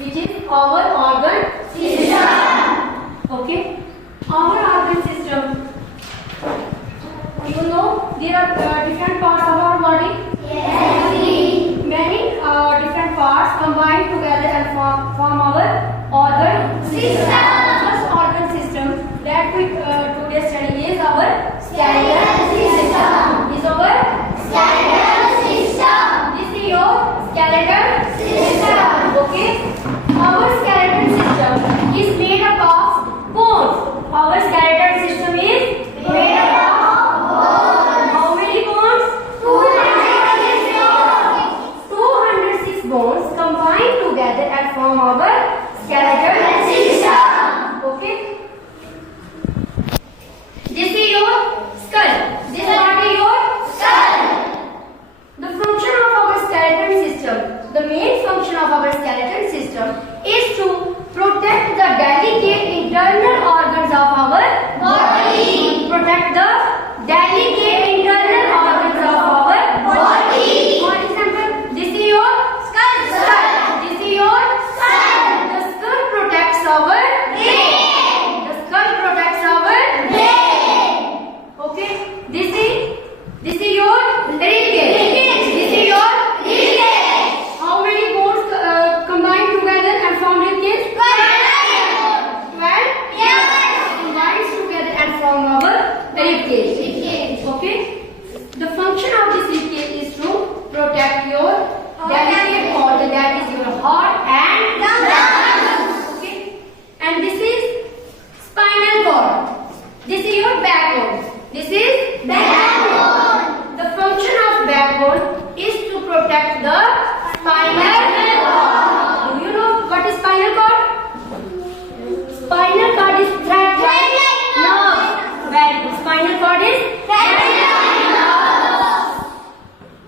which is our organ system. Okay, our organ system. You know there are different parts of our body. Yes. Many different parts combine together and form our organ system. First organ system that we today study is our skeletal system. Is our skeletal system. This is your skeletal system. Okay. Our skeletal system is made up of bones. Our skeletal system is made up of bones. How many bones? 206 bones combined together and form our skeletal system. Okay. This is your skull. This part is your skull. The function of our skeletal system, the main function of our skeletal system is to protect the delicate internal organs of our body. Protect the delicate internal organs of our body. For example, this is your skull. This is your skull. The skull protects our brain. The skull protects our brain. Okay. This is your ribcage. This is your ribcage. How many bones combine together and form ribcage? 12. Combines together and form our ribcage. Okay. The function of this ribcage is to protect your delicate organ, that is your heart and lungs. Okay. And this is spinal cord. This is your backbone. This is backbone. The function of backbone is to protect the spinal cord. Do you know what is spinal cord? Spinal cord is thread nerve. Very good. Spinal cord is thread nerve.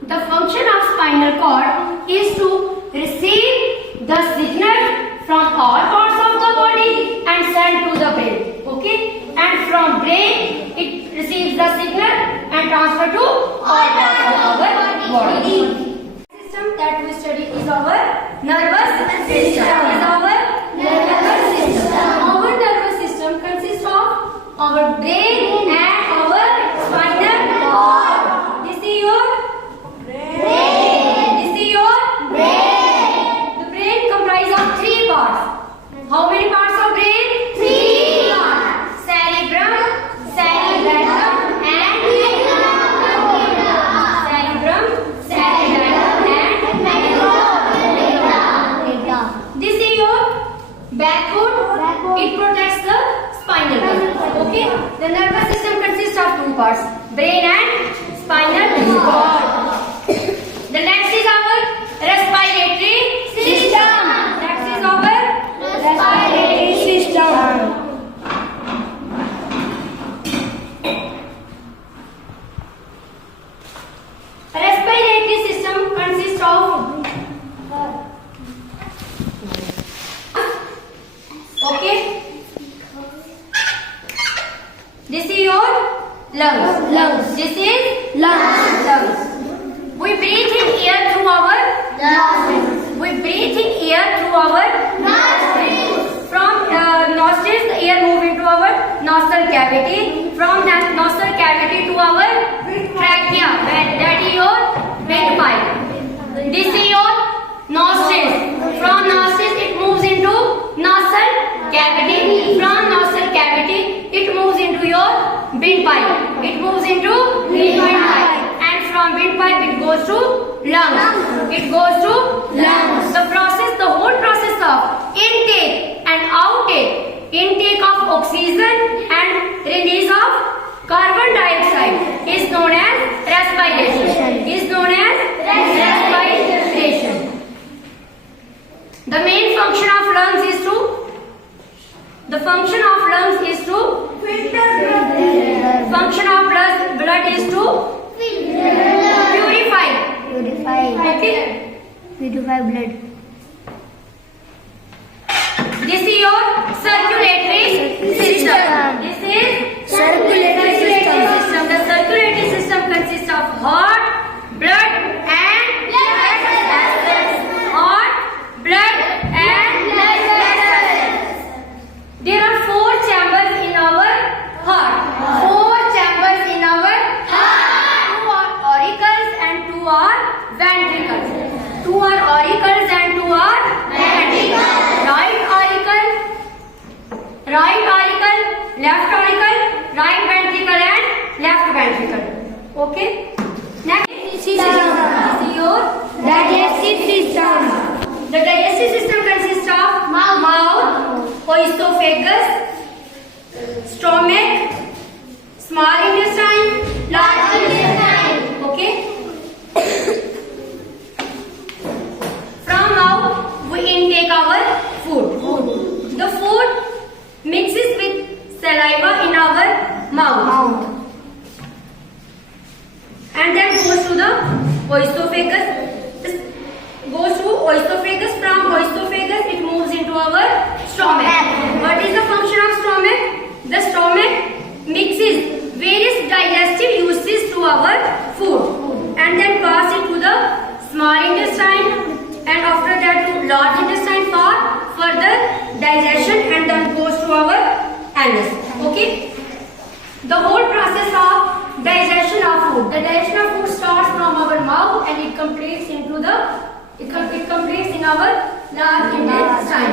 The function of spinal cord is to receive the signal from all parts of the body and send to the brain. Okay? And from brain it receives the signal and transfer to all parts of our body. System that we study is our nervous system. Is our nervous system. Our nervous system consists of our brain and our spinal cord. This is your brain. This is your brain. The brain comprises of 3 parts. How many parts of brain? 3 parts. Cerebrum, cerebellum, and this is your backbone. It protects the spinal cord. Okay. The nervous system consists of 2 parts, brain and spinal cord. The next is our respiratory system. Next is our respiratory system. Respiratory system consists of okay. This is your lungs. This is lungs. We breathe in air through our nostrils. We breathe in air through our nostrils. From nostrils, the air moves into our nostril cavity. From that nostril cavity to our trachea, that is your windpipe. This is your nostrils. From nostrils, it moves into nostril cavity. From nostril cavity, it moves into your windpipe. It moves into windpipe. And from windpipe, it goes to lungs. It goes to lungs. The whole process of intake and outtake, intake of oxygen and release of carbon dioxide is known as respiration. The main function of lungs is to function of blood is to purify. Okay. Purify blood. This is your circulatory system. This is Circulatory system. The circulatory system consists of heart, blood and heart, blood and oesophagus, stomach, small intestine, large intestine. Okay. From mouth we intake our food. The food mixes with saliva in our mouth. And then goes to the oesophagus. Goes to oesophagus. From oesophagus it moves into our stomach. What is the function of stomach? The stomach mixes various digestive uses to our food and then pass it to the small intestine and after that to large intestine for further digestion and then goes to our anus. Okay. The whole process of digestion of food. The digestion of food starts from our mouth and it completes into the it completes in our large intestine.